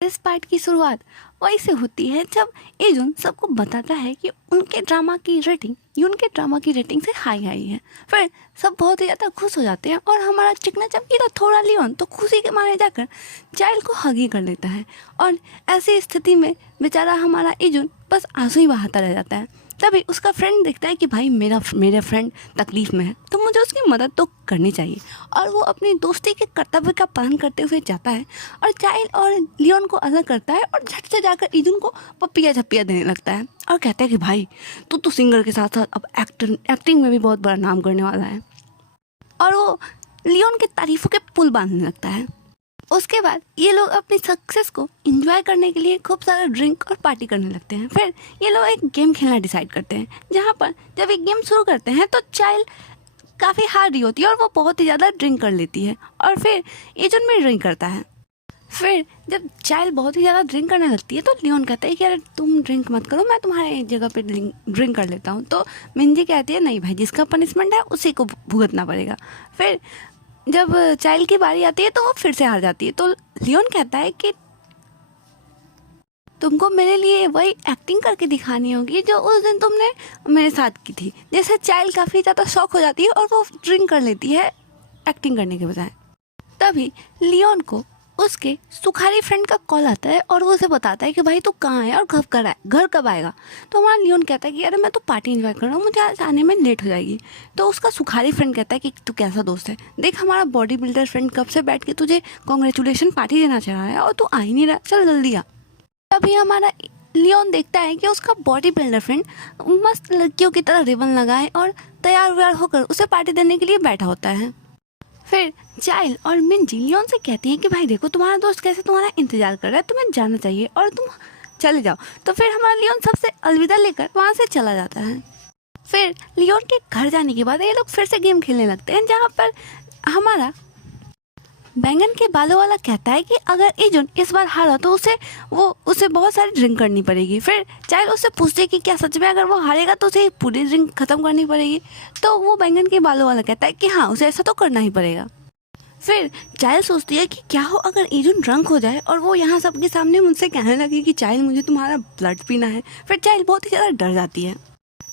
इस पार्ट की शुरुआत वहीं से होती है जब एजुन सबको बताता है कि उनके ड्रामा की रेटिंग से हाई आई है। फिर सब बहुत ही ज़्यादा खुश हो जाते हैं और हमारा चिकना चमकीला थोड़ा लियोन तो खुशी के मारे जाकर चाइल्ड को हग ही कर लेता है। और ऐसी स्थिति में बेचारा हमारा एजुन बस आंसू ही बहाता रह जाता है। तभी उसका फ्रेंड देखता है कि भाई मेरा फ्रेंड तकलीफ़ में है तो मुझे उसकी मदद तो करनी चाहिए, और वो अपनी दोस्ती के कर्तव्य का पालन करते हुए जाता है और चाइल्ड और लियोन को अलग करता है और झट से जाकर इजुन को पप्पिया झप्पिया देने लगता है और कहता है कि भाई तू तो सिंगर के साथ साथ अब एक्टिंग में भी बहुत बड़ा नाम करने वाला है। और वो लियोन के तारीफ़ों के पुल बांधने लगता है। उसके बाद ये लोग अपनी सक्सेस को एंजॉय करने के लिए खूब सारा ड्रिंक और पार्टी करने लगते हैं। फिर ये लोग एक गेम खेलना डिसाइड करते हैं, जहाँ पर जब एक गेम शुरू करते हैं तो चाइल्ड काफ़ी हार रही होती है और वो बहुत ही ज़्यादा ड्रिंक कर लेती है और फिर एजुन भी ड्रिंक करता है। फिर जब चाइल्ड बहुत ही ज़्यादा ड्रिंक करने लगती है तो लियोन कहता है कि यार तुम ड्रिंक मत करो, मैं तुम्हारे जगह पे ड्रिंक कर लेता हूँ। तो मिंजी कहती है नहीं भाई, जिसका पनिशमेंट है उसी को भुगतना पड़ेगा। फिर जब चाइल्ड की बारी आती है तो वो फिर से हार जाती है। तो लियोन कहता है कि तुमको मेरे लिए वही एक्टिंग करके दिखानी होगी जो उस दिन तुमने मेरे साथ की थी। जैसे चाइल्ड काफ़ी ज़्यादा शौक हो जाती है और वो ड्रिंक कर लेती है एक्टिंग करने के बजाय। तभी लियोन को उसके सुखारी फ्रेंड का कॉल आता है और वो उसे बताता है कि भाई तू कहाँ है और घर कब आएगा। तो हमारा लियोन कहता है कि अरे मैं तो पार्टी एंजॉय कर रहा हूँ, मुझे आज आने में लेट हो जाएगी। तो उसका सुखारी फ्रेंड कहता है कि तू कैसा दोस्त है, देख हमारा बॉडी बिल्डर फ्रेंड कब से बैठ के तुझे कॉन्ग्रेचुलेशन पार्टी देना चाह रहा है और तू आ ही नहीं रहा, चल जल्दी आ। तभी हमारा लियोन देखता है कि उसका बॉडी बिल्डर फ्रेंड मस्त लड़कियों की तरह रिबन लगाए और तैयार व्यार होकर उसे पार्टी देने के लिए बैठा होता है। फिर चाइल्ड और मिंजी लियोन से कहती हैं कि भाई देखो तुम्हारा दोस्त कैसे तुम्हारा इंतजार कर रहा है, तुम्हें जाना चाहिए और तुम चले जाओ। तो फिर हमारा लियोन सबसे अलविदा लेकर वहाँ से चला जाता है। फिर लियोन के घर जाने के बाद ये लोग फिर से गेम खेलने लगते हैं, जहाँ पर हमारा बैंगन के बालों वाला कहता है कि अगर एजुन इस बार हारा तो उसे बहुत सारी ड्रिंक करनी पड़ेगी। फिर चाइल्ड उससे पूछते कि क्या सच में अगर वो हारेगा तो उसे पूरी ड्रिंक ख़त्म करनी पड़ेगी। तो वो बैंगन के बालों वाला कहता है कि हाँ उसे ऐसा तो करना ही पड़ेगा। फिर चाइल्ड सोचती है कि क्या हो अगर एजुन ड्रंक हो जाए और वो यहाँ सबके सामने मुझसे कहने लगे कि चाइल्ड मुझे तुम्हारा ब्लड पीना है। फिर चाइल्ड बहुत ही ज़्यादा डर जाती है।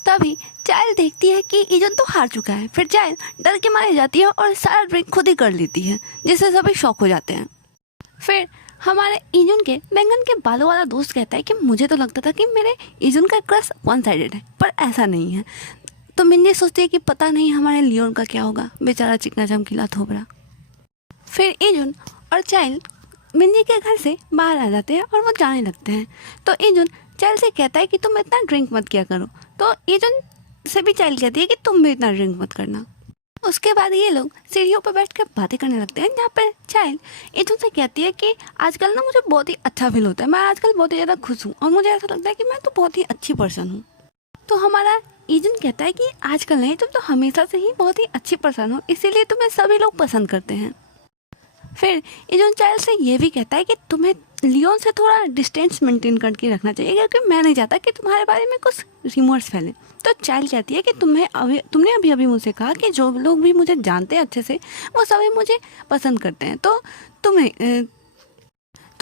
तभी चाइल्ड देखती है कि इजुन तो हार चुका है। फिर चाइल्ड डर के मारे जाती है और सारा ड्रिंक खुद ही कर लेती है, जिससे सभी शॉक हो जाते हैं। फिर हमारे इजुन के बैंगन के बालों वाला दोस्त कहता है कि मुझे तो लगता था कि मेरे इजुन का क्रश वन साइडेड है, पर ऐसा नहीं है। तो मिंजी सोचती है कि पता नहीं हमारे लियोन का क्या होगा, बेचारा चिकना चमकीला थोबड़ा। फिर इजुन और चाइल्ड मिंजी के घर से बाहर आ जाते हैं और वो जाने लगते हैं। तो इजुन चाइल्ड से कहता है कि तुम इतना ड्रिंक मत किया करो। तो इजुन से भी चाइल्ड कहती है कि तुम भी इतना ड्रिंक मत करना। उसके बाद ये लोग सीढ़ियों पर बैठ कर बातें करने लगते हैं, जहाँ पर चाइल्ड इजुन से कहती है कि आजकल ना मुझे बहुत ही अच्छा फील होता है, मैं आजकल बहुत ही ज़्यादा खुश हूँ और मुझे ऐसा लगता है कि मैं तो बहुत ही अच्छी पर्सन हूँ। तो हमारा इजुन कहता है कि आजकल नहीं, तुम तो हमेशा से ही बहुत ही अच्छी पर्सन हो, इसीलिए तुम्हें सभी लोग पसंद करते हैं। फिर इजुन चाइल्ड से ये भी कहता है कि तुम्हें लियोन से थोड़ा डिस्टेंस मेंटेन करके रखना चाहिए, क्योंकि मैं नहीं चाहता कि तुम्हारे बारे में कुछ रिमोर्स फैले। तो चाइल्ड कहती है कि तुमने अभी अभी मुझसे कहा कि जो लोग भी मुझे जानते हैं अच्छे से वो सभी मुझे पसंद करते हैं, तो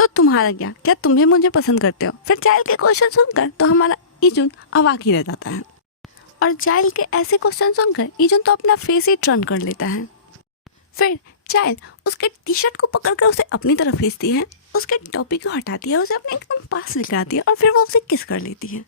तुम्हारा क्या तुम भी मुझे पसंद करते हो। फिर चाइल्ड के क्वेश्चन सुनकर तो हमारा इजुन अवाक ही रह जाता है, और चाइल्ड के ऐसे क्वेश्चन सुनकर इजुन तो अपना फेस ही टर्न कर लेता है। फिर चाइल्ड उसके टी शर्ट को पकड़कर उसे अपनी तरफ खींचती है, उसके टोपी को हटाती है, उसे अपने एकदम पास लेकर आती है और फिर वो उसे किस कर लेती है।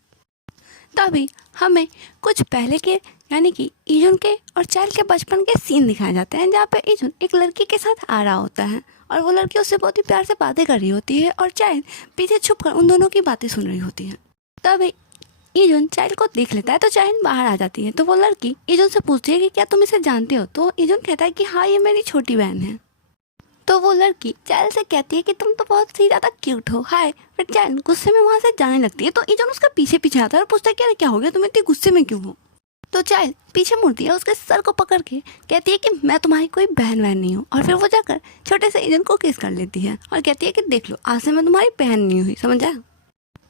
तभी हमें कुछ पहले के यानी कि इजुन के और चाइल्ड के बचपन के सीन दिखाए जाते हैं, जहाँ पे इजुन एक लड़की के साथ आ रहा होता है और वो लड़की उससे बहुत ही प्यार से बातें कर रही होती है और चाइल्ड पीछे छुपकर उन दोनों की बातें सुन रही होती है। तभी इजुन चाइल्ड को देख लेता है तो चाइल्ड बाहर आ जाती है। तो वो लड़की इजुन से पूछती है कि क्या तुम इसे जानते हो। तो इजुन कहता है कि हाँ ये मेरी छोटी बहन है। तो वो लड़की चाइल्ड से कहती है कि तुम तो बहुत ही ज़्यादा क्यूट हो, हाय। फिर चाइल्ड गुस्से में वहाँ से जाने लगती है। तो इजुन उसका पीछे पीछे आता है और पूछता है कि अरे क्या हो गया, तुम इतनी गुस्से में क्यों हो। तो चाइल्ड पीछे मुड़ती है, उसके सर को पकड़ के कहती है कि मैं तुम्हारी कोई बहन नहीं हूँ। और फिर वो जाकर छोटे से इजुन को किस कर लेती है और कहती है कि देख लो आज से मैं तुम्हारी बहन नहीं हुई, समझा,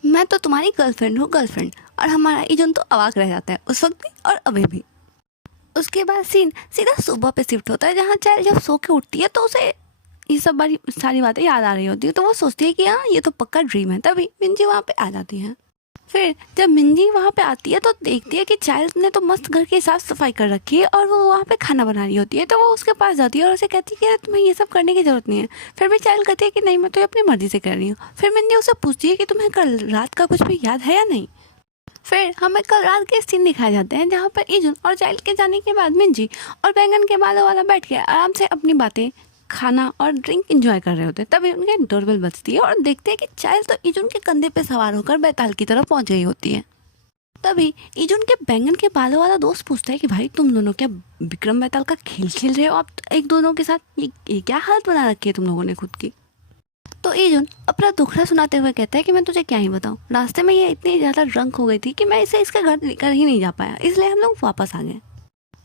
मैं तो तुम्हारी गर्लफ्रेंड हूँ, गर्लफ्रेंड। और हमारा इजुन तो अवाक रह जाता है उस वक्त भी और अभी भी। उसके बाद सीन सीधा सुबह पे शिफ्ट होता है, जहाँ चाइल्ड जब सो के उठती है तो उसे ये सब सारी बातें याद आ रही होती है, तो वो सोचती है कि हाँ ये तो पक्का ड्रीम है। तभी मिंजी वहाँ पे आ जाती है। फिर जब मिंजी वहाँ पे आती है तो देखती है कि चाइल्ड ने तो मस्त घर की साफ सफाई कर रखी है और वो वहाँ पे खाना बना रही होती है। तो वो उसके पास जाती है और उसे कहती है कि अरे तुम्हें ये सब करने की ज़रूरत नहीं है। फिर भी चाइल्ड कहती है कि नहीं, मैं तो अपनी मर्ज़ी से कर रही हूँ। फिर मिंजी उससे पूछती है कि तुम्हें कल रात का कुछ भी याद है या नहीं। फिर हमें कल रात के सीन दिखाए जाते हैं जहाँ पर इजुन और चाइल्ड के जाने के बाद मिंजी और बैंगन के बालों वाला बैठ के आराम से अपनी बातें, खाना और ड्रिंक एंजॉय कर रहे होते हैं। तभी उनके डोरबेल बजती है और देखते हैं कि चाइल्ड तो इजुन के कंधे पे सवार होकर बैताल की तरफ पहुंच गई होती है। तभी इजुन के बैंगन के बालों वाला दोस्त पूछता है कि भाई तुम दोनों क्या विक्रम बैताल का खेल खेल रहे हो आप एक दोनों के साथ? ये क्या हालत बना रखी है तुम लोगों ने खुद की? तो इजुन अपना दुखड़ा सुनाते हुए कहता है कि मैं तुझे क्या ही बताऊं, रास्ते में ये इतनी ज़्यादा ड्रंक हो गई थी कि मैं इसे इसके घर लेकर ही नहीं जा पाया, इसलिए हम लोग वापस आ गए।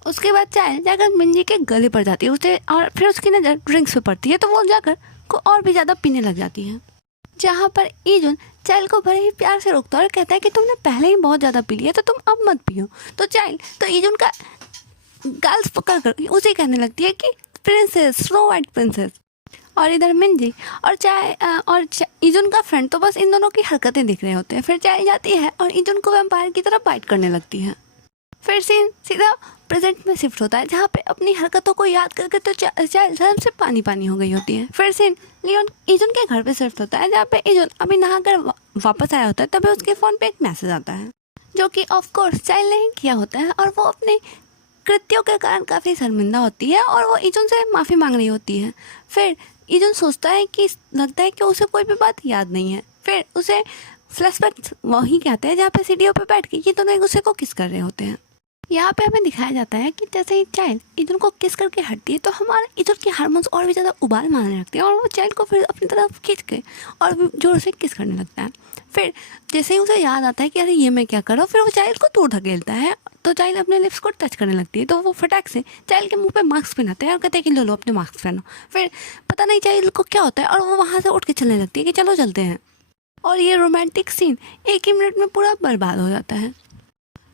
उसके बाद चाइल्ड जाकर मिंजी के गले पड़ जाती है उसे, और फिर उसकी नज़र ड्रिंक्स पे पड़ती है तो वो जाकर को और भी ज़्यादा पीने लग जाती है। जहाँ पर इजुन चाइल्ड को बड़े ही प्यार से रोकता है और कहता है कि तुमने पहले ही बहुत ज़्यादा पी लिया तो तुम अब मत पियो। तो चाइल्ड तो इजुन का गाल्स पकड़ कर उसे कहने लगती है कि प्रिंसेस, स्नो वाइट प्रिंसेस। और इधर मिंजी और इजुन का फ्रेंड तो बस इन दोनों की हरकतें देख रहे होते हैं। फिर चाय जाती है और इजुन को वैम्पायर की तरफ बाइट करने लगती है। फिर सीन सीधा प्रेजेंट में शिफ्ट होता है जहाँ पे अपनी हरकतों को याद करके तो चाय धर्म से पानी पानी हो गई होती है। फिर सीन लियोन इजुन के घर पे शिफ्ट होता है जहाँ पे इजुन अभी नहाकर वापस आया होता है। तभी उसके फ़ोन पे एक मैसेज आता है जो कि ऑफ कोर्स चाइल्ड ने किया होता है और वो अपने कृत्यों के कारण काफ़ी शर्मिंदा होती है और वो इजुन से माफ़ी मांग रही होती है। फिर इजुन सोचता है कि लगता है कि उसे कोई भी बात याद नहीं है। फिर उसे फ्लैशबैक वहीं के आते हैं जहाँ पे सीढ़ियों पे बैठ के ये दोनों एक दूसरे को किस कर रहे होते हैं। यहाँ पे हमें दिखाया जाता है कि जैसे ही चाइल्ड इजुन को किस करके हटती है तो हमारे इजुन के हार्मोन्स और भी ज़्यादा उबाल मारने लगते हैं और वो चाइल्ड को फिर अपनी तरफ खींच के और भी जोर से किस करने लगता है। फिर जैसे ही उसे याद आता है कि अरे ये मैं क्या कर रहा हूँ, फिर वो चाइल्ड को दूर धकेलता है तो चाइल्ड अपने लिप्स को टच करने लगती है। तो वो फटाक से चाइल्ड के मुंह पे मास्क पहनाते हैं और कहते हैं कि लो अपने मास्क पहनो। फिर पता नहीं चाइल्ड को क्या होता है और वो वहाँ से उठ के चलने लगती है कि चलो चलते हैं। और ये रोमांटिक सीन एक ही मिनट में पूरा बर्बाद हो जाता है।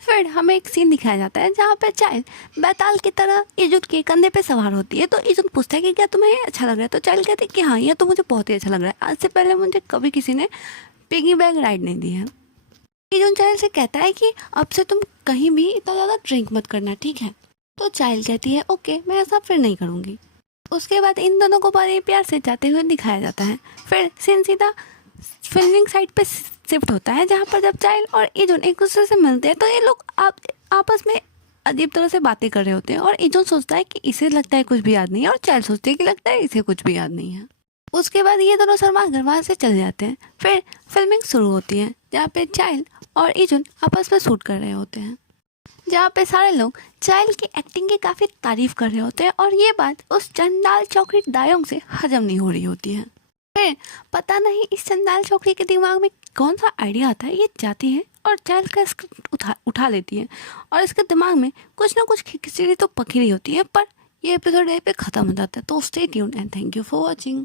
फिर हमें एक सीन दिखाया जाता है जहाँ पे चाइल्ड बैताल की तरह इजुन के कंधे पे सवार होती है। तो इजुन पूछता है कि क्या तुम्हें अच्छा लग रहा है? तो चाइल्ड कहती है कि हाँ ये तो मुझे बहुत ही अच्छा लग रहा है, आज से पहले मुझे कभी किसी ने पिगी बैग राइड नहीं दी है। इजुन चाइल्ड से कहता है कि अब से तुम कहीं भी इतना ज़्यादा ड्रिंक मत करना, ठीक है? तो चाइल्ड कहती है ओके, मैं ऐसा फिर नहीं करूँगी। उसके बाद इन दोनों को बड़े प्यार से जाते हुए दिखाया जाता है। फिर सीन सीधा फिल्मिंग साइट पे शिफ्ट होता है जहाँ पर जब चाइल्ड और इजुन एक दूसरे से मिलते हैं तो ये लोग आपस में अजीब तरह से बातें कर रहे होते हैं। और इजुन सोचता है कि इसे लगता है कुछ भी याद नहीं है और चाइल्ड सोचती है कि लगता है इसे कुछ भी याद नहीं है। उसके बाद ये दोनों शर्मा घर वहाँ से चले जाते हैं। फिर फिल्मिंग शुरू होती है जहाँ पे चाइल्ड और इजुन आपस में शूट कर रहे होते हैं, जहाँ पे सारे लोग चाइल्ड की एक्टिंग की काफ़ी तारीफ कर रहे होते हैं और ये बात उस चंडाल चौकड़ी दायोंग से हजम नहीं हो रही होती है। फिर पता नहीं इस चंडाल चौकड़ी के दिमाग में कौन सा आइडिया आता है, ये जाती है और चाइल्ड का स्क्रिप्ट उठा लेती है और इसके दिमाग में कुछ ना कुछ खिचड़ी तो पकी रही होती है। पर ये एपिसोड यहीं पे ख़त्म हो जाता है। तो stay tuned and thank you for watching.